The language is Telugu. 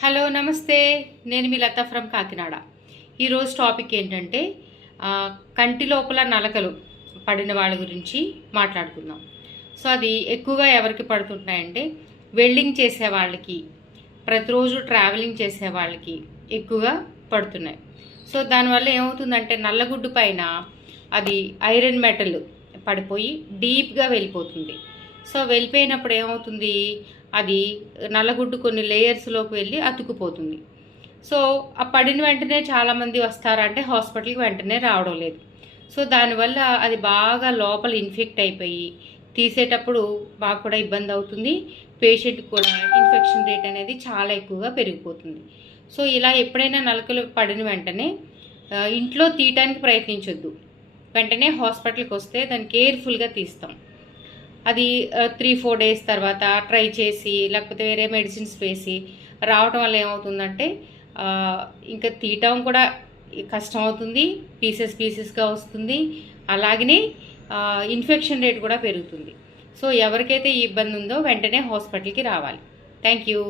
హలో నమస్తే. నేను మీ లత ఫ్రమ్ కాకినాడ. ఈరోజు టాపిక్ ఏంటంటే కంటి లోపల నలకలు పడిన వాళ్ళ గురించి మాట్లాడుకుందాం. సో అది ఎక్కువగా ఎవరికి పడుతుంటాయంటే వెల్డింగ్ చేసే వాళ్ళకి, ప్రతిరోజు ట్రావెలింగ్ చేసే వాళ్ళకి ఎక్కువగా పడుతున్నాయి. సో దానివల్ల ఏమవుతుందంటే నల్లగుడ్డు పైన అది ఐరన్ మెటల్ పడిపోయి డీప్గా వెళ్ళిపోతుంది. సో వెళ్ళిపోయినప్పుడు ఏమవుతుంది, అది నల్లగుడ్డు కొన్ని లేయర్స్లోకి వెళ్ళి అతుక్కుపోతుంది. సో ఆ పడిన వెంటనే చాలామంది వస్తారంటే హాస్పిటల్కి వెంటనే రావడం లేదు. సో దానివల్ల అది బాగా లోపల ఇన్ఫెక్ట్ అయిపోయి తీసేటప్పుడు బాగా కూడా ఇబ్బంది అవుతుంది. పేషెంట్కి కూడా ఇన్ఫెక్షన్ రేట్ అనేది చాలా ఎక్కువగా పెరిగిపోతుంది. సో ఇలా ఎప్పుడైనా నలకలు పడిన వెంటనే ఇంట్లో తీయటానికి ప్రయత్నించొద్దు. వెంటనే హాస్పిటల్కి వస్తే దాన్ని కేర్ఫుల్గా తీస్తాం. అది 3-4 డేస్ తర్వాత ట్రై చేసి లేకపోతే వేరే మెడిసిన్స్ వేసి రావటం వల్ల ఏమవుతుందంటే ఇంకా తీయటం కూడా కష్టం అవుతుంది, పీసెస్గా వస్తుంది. అలాగనే ఇన్ఫెక్షన్ రేట్ కూడా పెరుగుతుంది. సో ఎవరికైతే ఈ ఇబ్బంది ఉందో వెంటనే హాస్పిటల్కి రావాలి. Thank you.